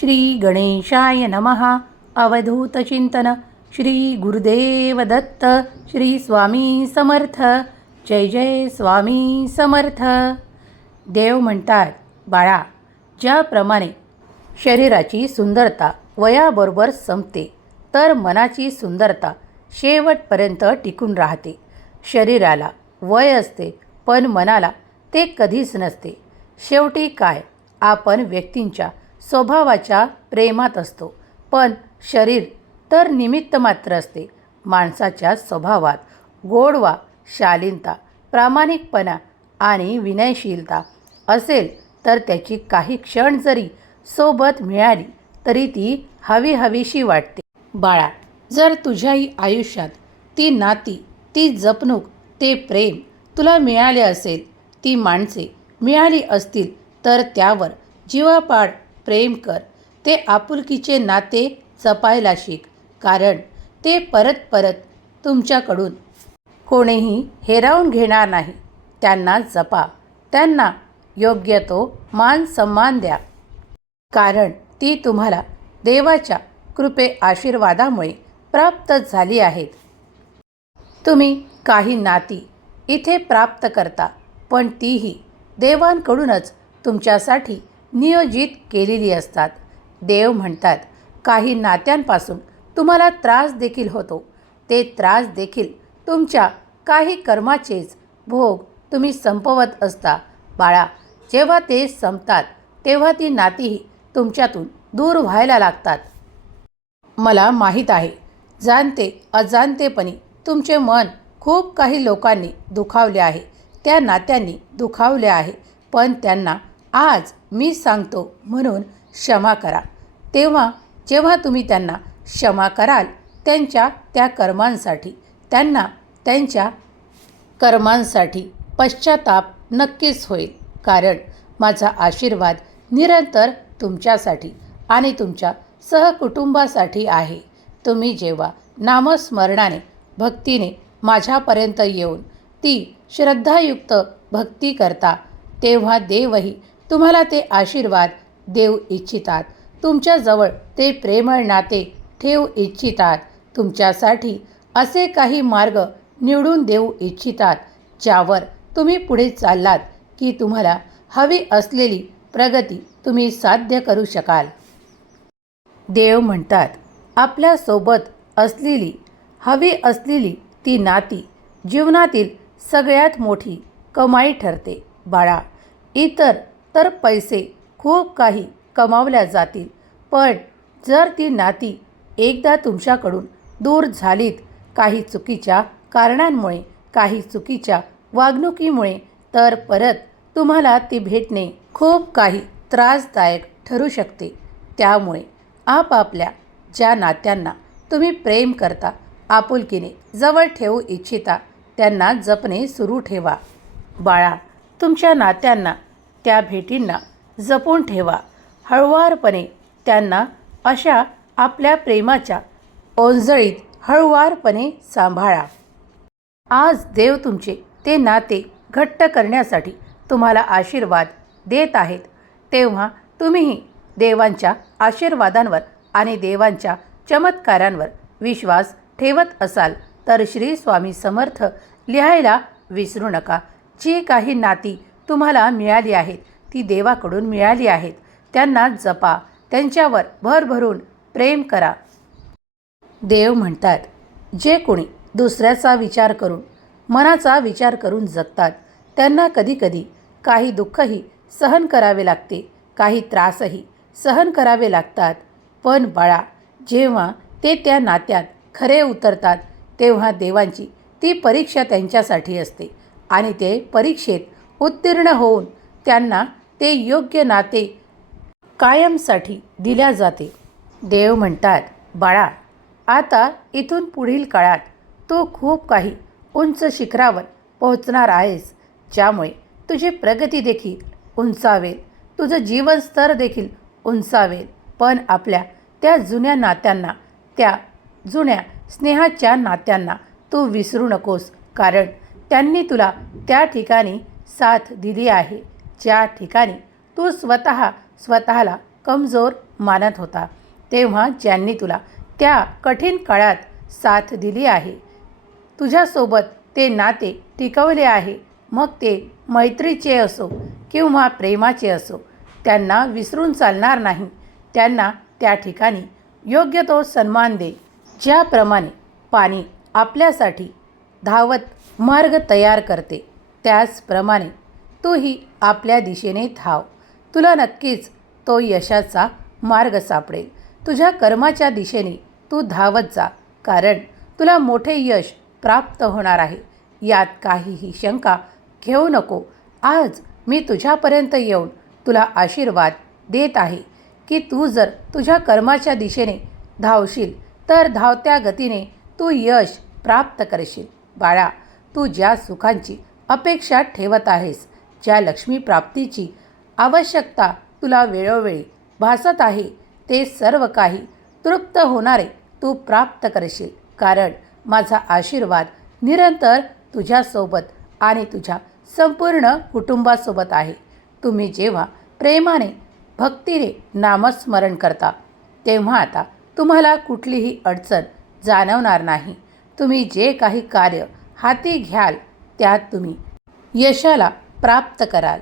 श्री गणेशाय नमः अवधूतचिंतन श्री गुरुदेव दत्त। श्री स्वामी समर्थ। जय जय स्वामी समर्थ। देव म्हणतात बाळा ज्याप्रमाणे शरीराची सुंदरता वयाबरोबर संपते तर मनाची सुंदरता शेवटपर्यंत टिकून राहते. शरीराला वय असते पण मनाला ते कधीच नसते. शेवटी काय? आपण व्यक्तींच्या स्वभावाच्या प्रेमात असतो. पण शरीर तर निमित्त मात्र असते. माणसाच्या स्वभावात गोडवा शालीनता प्रामाणिकपणा आणि विनयशीलता असेल तर त्याची काही क्षण जरी सोबत मिळाली तरी ती हवी हवीशी वाटते. बाळा जर तुझ्याही आयुष्यात ती नाती ती जपणूक ते प्रेम तुला मिळाले असेल ती माणसे मिळाली असतील तर त्यावर जीवापाड प्रेम कर. ते आपुलकीचे नाते जपायला शिक. कारण ते परत परत तुमच्याकडून कोणीही हेरावून घेणार नाही. त्यांना जपा. त्यांना योग्य तो मान सन्मान द्या. कारण ती तुम्हाला देवाच्या कृपे आशीर्वादामुळे प्राप्त झाली आहेत. तुम्ही काही नाती इथे प्राप्त करता पण तीही देवांकडूनच तुमच्यासाठी नियोजित केलेली असतात. देव म्हणतात काही नात्यांपासून तुम्हाला त्रास देखील होतो. ते त्रास देखील तुमच्या काही कर्माचेच भोग तुम्ही संपवत असता. बाळा जेव्हा ते संपतात तेव्हा ती नातीही तुमच्यातून दूर व्हायला लागतात. मला माहीत आहे. जाणते अजाणतेपणी तुमचे मन खूप काही लोकांनी दुखावले आहे. त्या नात्यांनी दुखावले आहे. पण त्यांना आज मी सांगतो म्हणून क्षमा करा. तेव्हा जेव्हा तुम्ही त्यांना क्षमा कराल त्यांच्या त्या कर्मांसाठी त्यांना त्यांच्या कर्मांसाठी पश्चाताप नक्कीच होईल. कारण माझा आशीर्वाद निरंतर तुमच्यासाठी आणि तुमच्या सहकुटुंबासाठी आहे. तुम्ही जेव्हा नामस्मरणाने भक्तीने माझ्यापर्यंत येऊन ती श्रद्धायुक्त भक्ती करता तेव्हा देवही तुम्हाला ते आशीर्वाद देऊ इच्छितात. तुमच्याजवळ ते प्रेमळ नाते ठेवू इच्छितात. तुमच्यासाठी असे काही मार्ग निवडून देऊ इच्छितात ज्यावर तुम्ही पुढे चाललात की तुम्हाला हवी असलेली प्रगती तुम्ही साध्य करू शकाल. देव म्हणतात आपल्यासोबत असलेली हवी असलेली ती नाती जीवनातील सगळ्यात मोठी कमाई ठरते बाळा. इतर तर पैसे खूप काही कमावल्या जातील. पण जर ती नाती एकदा तुमच्याकडून दूर झालीत काही चुकीच्या कारणांमुळे काही चुकीच्या वागणुकीमुळे तर परत तुम्हाला ती भेटणे खूप काही त्रासदायक ठरू शकते. त्यामुळे आपापल्या ज्या नात्यांना तुम्ही प्रेम करता आपुलकीने जवळ ठेवू इच्छिता त्यांना जपणे सुरू ठेवा. बाळा तुमच्या नात्यांना त्या भेटींना जपून ठेवा. हळुवारपणे त्यांना अशा आपल्या प्रेमाच्या ओंजळीत हळुवारपणे सांभाळा. आज देव तुमचे ते नाते घट्ट करण्यासाठी तुम्हाला आशीर्वाद देत आहेत. तेव्हा तुम्हीही देवांच्या आशीर्वादांवर आणि देवांच्या चमत्कारांवर विश्वास ठेवत असाल तर श्री स्वामी समर्थ लिहायला विसरू नका. जी काही नाती तुम्हाला मिळाली आहेत. ती देवाकडून मिळाली आहेत. त्यांना जपा. त्यांच्यावर भरभरून प्रेम करा. देव म्हणतात जे कोणी दुसऱ्याचा विचार करून मनाचा विचार करून जगतात त्यांना कधीकधी काही दुःखही सहन करावे लागते काही त्रासही सहन करावे लागतात. पण बाळा जेव्हा ते त्या नात्यात खरे उतरतात तेव्हा देवांची ती परीक्षा त्यांच्यासाठी असते आणि ते परीक्षेत उत्तीर्ण होऊन त्यांना ते योग्य नाते कायमसाठी दिल्या जाते. देव म्हणतात बाळा आता इथून पुढील काळात तू खूप काही उंच शिखरावर पोहोचणार आहेस ज्यामुळे तुझी प्रगती देखील उंचावेल तुझं जीवनस्तर देखील उंचावेल. पण आपल्या त्या जुन्या नात्यांना त्या जुन्या स्नेहाच्या नात्यांना तू विसरू नकोस कारण त्यांनी तुला त्या ठिकाणी साथ दिली आहे. ज्या ठिकाणी तू स्वतः स्वतःला कमजोर मानत होता तेव्हा ज्यांनी तुला त्या कठीण काळात साथ दिली आहे तुझ्यासोबत ते नाते टिकवले आहे. मग ते मैत्रीचे असो किंवा प्रेमाचे असो त्यांना विसरून चालणार नाही. त्यांना त्या ठिकाणी योग्य तो सन्मान दे ज्याप्रमाणे पाणी आपल्यासाठी धावत मार्ग तयार करते. त्याचप्रमाणे तूही आपल्या दिशेने धाव. तुला नक्कीच तो यशाचा मार्ग सापडेल. तुझ्या कर्माच्या दिशेने तू धावत जा कारण तुला मोठे यश प्राप्त होणार आहे. यात काहीही शंका घेऊ नको. आज मी तुझ्यापर्यंत येऊन तुला आशीर्वाद देत आहे की तू जर तुझ्या कर्माच्या दिशेने धावशील तर धावत्या गतीने तू यश प्राप्त करशील. बाळा तू ज्या सुखांची अपेक्षा ठेवत आहेस. ज्या लक्ष्मी प्राप्तीची आवश्यकता तुला वेळोवेळी भासत आहे ते सर्व काही तृप्त होणारे तू प्राप्त करशील. कारण माझा आशीर्वाद निरंतर तुझ्यासोबत आणि तुझ्या संपूर्ण कुटुंबासोबत आहे. तुम्ही जेव्हा प्रेमाने भक्तीने नामस्मरण करता तेव्हा आता तुम्हाला कुठलीही अडचण जाणवणार नाही. तुम्ही जे काही कार्य हाती घ्याल त्यात तुम्ही यशाला प्राप्त कराल.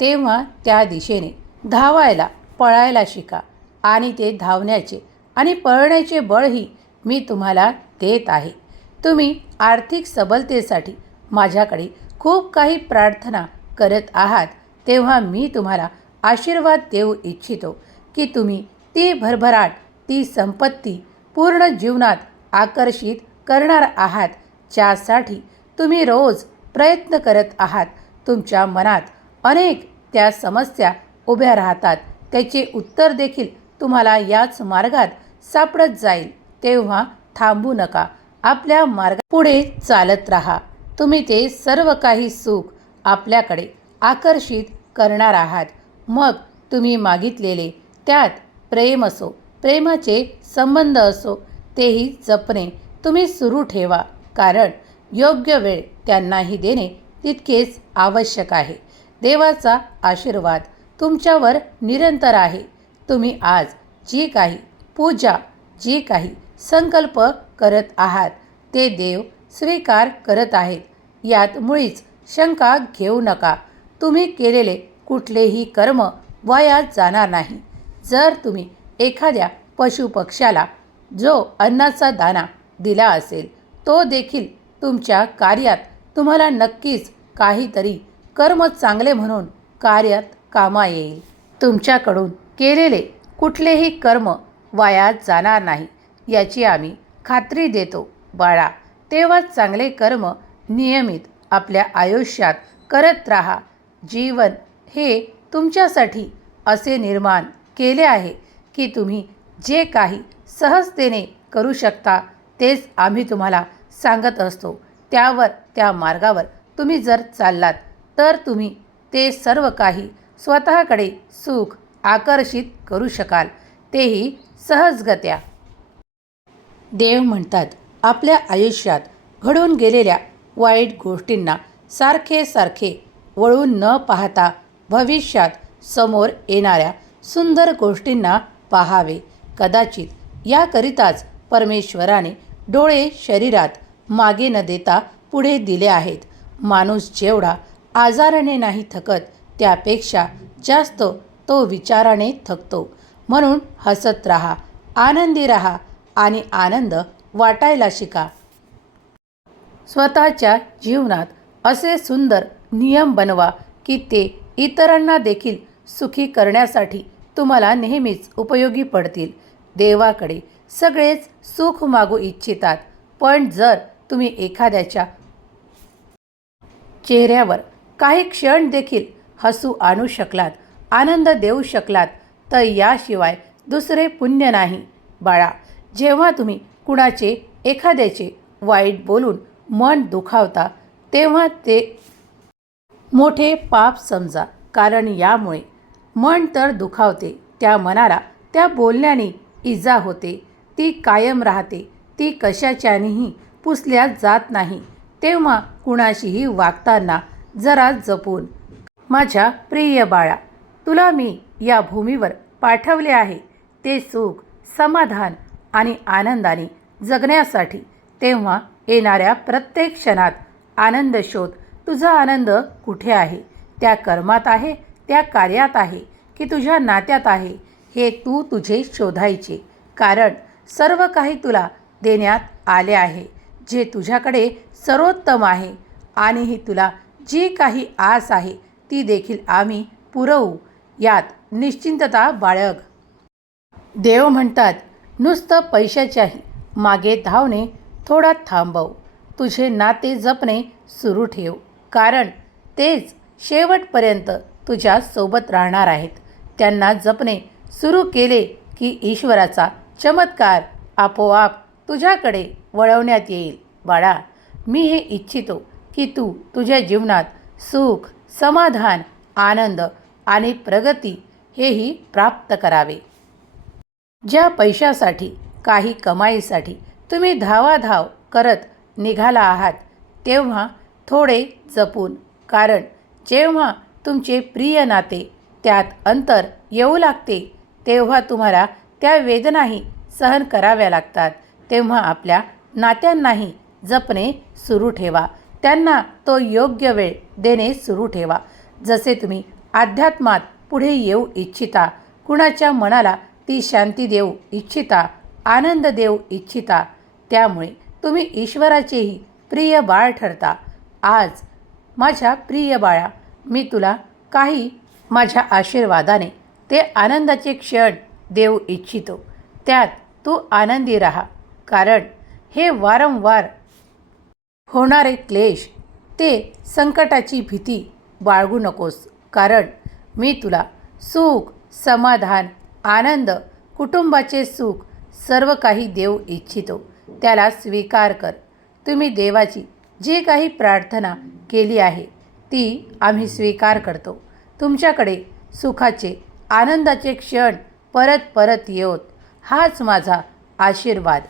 तेव्हा त्या दिशेने धावायला पळायला शिका आणि ते धावण्याचे आणि पळण्याचे बळही मी तुम्हाला देत आहे. तुम्ही आर्थिक सबलतेसाठी माझ्याकडे खूप काही प्रार्थना करत आहात तेव्हा मी तुम्हाला आशीर्वाद देऊ इच्छितो की तुम्ही ती भरभराट ती संपत्ती पूर्ण जीवनात आकर्षित करणार आहात ज्यासाठी तुम्ही रोज प्रयत्न करत आहात. तुमच्या मनात अनेक त्या समस्या उभ्या राहतात. त्याचे उत्तर देखील तुम्हाला याच मार्गात सापडत जाईल. तेव्हा थांबू नका. आपल्या मार्गा पुढे चालत राहा. तुम्ही ते सर्व काही सुख आपल्याकडे आकर्षित करणार आहात. मग तुम्ही मागितलेले त्यात प्रेम असो प्रेमाचे संबंध असो तेही जपणे तुम्ही सुरू ठेवा. कारण योग्य वेळ त्यांनाही देणे तितकेच आवश्यक आहे. देवाचा आशीर्वाद तुमच्यावर निरंतर आहे. तुम्ही आज जी काही पूजा जी काही संकल्प करत आहात ते देव स्वीकार करत आहेत. यात मुळीच शंका घेऊ नका. तुम्ही केलेले कुठलेही कर्म वाया जाणार नाही. जर तुम्ही एखाद्या पशुपक्ष्याला जो अन्नाचा दाना दिला असेल तो देखील तुमच्या कार्यात तुम्हाला नक्कीच काहीतरी कर्म चांगले म्हणून कार्यात कामा येईल. तुमच्याकडून केलेले कुठलेही कर्म वाया जाणार नाही याची आम्ही खात्री देतो. बाळा तेव्हा चांगले कर्म नियमित आपल्या आयुष्यात करत राहा. जीवन हे तुमच्यासाठी असे निर्माण केले आहे की तुम्ही जे काही सहजतेने करू शकता तेच आम्ही तुम्हाला सांगत असतो. त्यावर त्या मार्गावर तुम्ही जर चाललात तर तुम्ही ते सर्व काही स्वतःकडे सुख आकर्षित करू शकाल. तेही सहजगत्या. देव म्हणतात आपल्या आयुष्यात घडून गेलेल्या वाईट गोष्टींना सारखे सारखे वळून न पाहता भविष्यात समोर येणाऱ्या सुंदर गोष्टींना पाहावे. कदाचित याकरिताच परमेश्वराने डोळे शरीरात मागे न देता पुढे दिले आहेत. माणूस जेवढा आजाराने नाही थकत त्यापेक्षा जास्त तो विचाराने थकतो. म्हणून हसत राहा आनंदी राहा आणि आनंद वाटायला शिका. स्वतःच्या जीवनात असे सुंदर नियम बनवा की ते इतरांना देखील सुखी करण्यासाठी तुम्हाला नेहमीच उपयोगी पडतील. देवाकडे सगळेच सुख मागू इच्छितात पण जर तुम्ही एखाद्याच्या चेहऱ्यावर काही क्षण देखील हसू आणू शकलात आनंद देऊ शकलात तर याशिवाय दुसरे पुण्य नाही. बाळा जेव्हा तुम्ही कुणाचे एखाद्याचे वाईट बोलून मन दुखावता तेव्हा ते मोठे पाप समजा कारण यामुळे मन तर दुखावते त्या मनाला त्या बोलण्याने इजा होते ती कायम राहते ती कशाच्यानेही पुसल्या जात नाही. तेव्हा कुणाशीही वागताना जरा जपून माझ्या प्रिय बाळा तुला मी या भूमीवर पाठवले आहे. ते सुख समाधान आणि आनंदाने जगण्यासाठी तेव्हा येणाऱ्या प्रत्येक क्षणात आनंद शोध. तुझा आनंद कुठे आहे? त्या कर्मात आहे? त्या कार्यात आहे? की तुझ्या नात्यात आहे? हे तू तुझे शोधायचे. कारण सर्व काही तुला देण्यात आले आहे. जे तुझ्याकडे सर्वोत्तम आहे आणि ही तुला जी काही आस आहे ती देखील आम्ही पुरवू. यात निश्चिंतता बाळग. देव म्हणतात नुसतं पैशाच्याही मागे धावणे थोडा थांबव. तुझे नाते जपणे सुरू ठेव. कारण तेच शेवटपर्यंत तुझ्या सोबत राहणार आहेत. त्यांना जपणे सुरू केले की ईश्वराचा चमत्कार आपोआप तुझ्याकडे वळवण्यात येईल. बाळा मी हे इच्छितो की तू तुझ्या जीवनात सुख समाधान आनंद आणि प्रगती हेही प्राप्त करावे. ज्या पैशासाठी काही कमाईसाठी तुम्ही धावाधाव करत निघाला आहात तेव्हा थोडे जपून कारण जेव्हा तुमचे प्रिय नाते त्यात अंतर येऊ लागते तेव्हा तुम्हाला त्या वेदनाही सहन कराव्या लागतात. तेव्हा आपल्या नात्यांनाही जपणे सुरू ठेवा. त्यांना तो योग्य वेळ देणे सुरू ठेवा. जसे तुम्ही अध्यात्मात पुढे येऊ इच्छिता कुणाच्या मनाला ती शांती देऊ इच्छिता आनंद देऊ इच्छिता त्यामुळे तुम्ही ईश्वराचेही प्रिय बाळ ठरता. आज माझ्या प्रिय बाळा मी तुला काही माझ्या आशीर्वादाने ते आनंदाचे क्षण देऊ इच्छितो. त्यात तू आनंदी राहा. कारण हे वारंवार होणारे क्लेश ते संकटाची भीती बाळगू नकोस. कारण मी तुला सुख समाधान आनंद कुटुंबाचे सुख सर्व काही देऊ इच्छितो. त्याला स्वीकार कर. तुम्ही देवाची जी काही प्रार्थना केली आहे ती आम्ही स्वीकार करतो. तुमच्याकडे सुखाचे आनंदाचे क्षण परत परत येत. हाच माझा आशीर्वाद.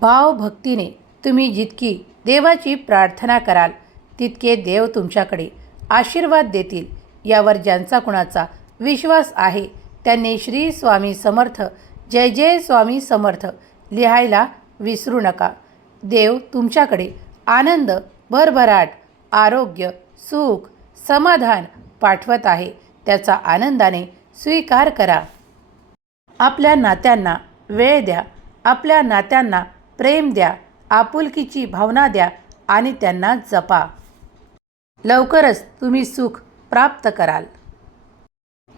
भावभक्तीने तुम्ही जितकी देवाची प्रार्थना कराल तितके देव तुमच्याकडे आशीर्वाद देतील. यावर ज्यांचा कुणाचा विश्वास आहे त्यांनी श्री स्वामी समर्थ जय जय स्वामी समर्थ लिहायला विसरू नका. देव तुमच्याकडे आनंद भरभराट आरोग्य सुख समाधान पाठवत आहे. त्याचा आनंदाने स्वीकार करा. आपल्या नात्यांना वेळ द्या. आपल्या नात्यांना प्रेम द्या आपुलकीची भावना द्या आणि त्यांना जपा. लवकरच तुम्ही सुख प्राप्त कराल.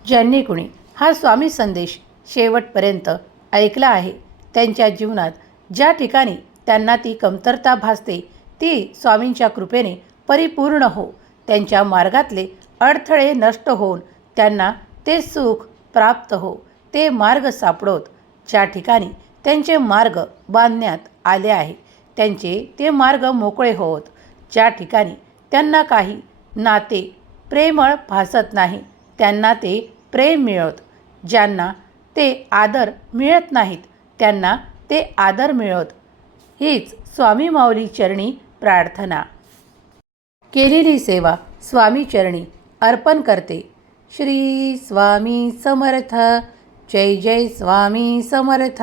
ज्यांनी कुणी हा स्वामी संदेश शेवटपर्यंत ऐकला आहे त्यांच्या जीवनात ज्या ठिकाणी त्यांना ती कमतरता भासते ती स्वामींच्या कृपेने परिपूर्ण हो त्यांच्या मार्गातले अडथळे नष्ट होऊन त्यांना ते सुख प्राप्त हो ते मार्ग सापडोत. ज्या ठिकाणी त्यांचे मार्ग बांधण्यात आले आहे. त्यांचे ते मार्ग मोकळे होत. ज्या ठिकाणी त्यांना काही नाते प्रेमळ भासत नाही त्यांना ते प्रेम मिळत. ज्यांना ते आदर मिळत नाहीत त्यांना ते आदर मिळत. हीच स्वामी माऊली चरणी प्रार्थना. केलेली सेवा स्वामी चरणी अर्पण करते. श्री स्वामी समर्थ. जय जय स्वामी समर्थ.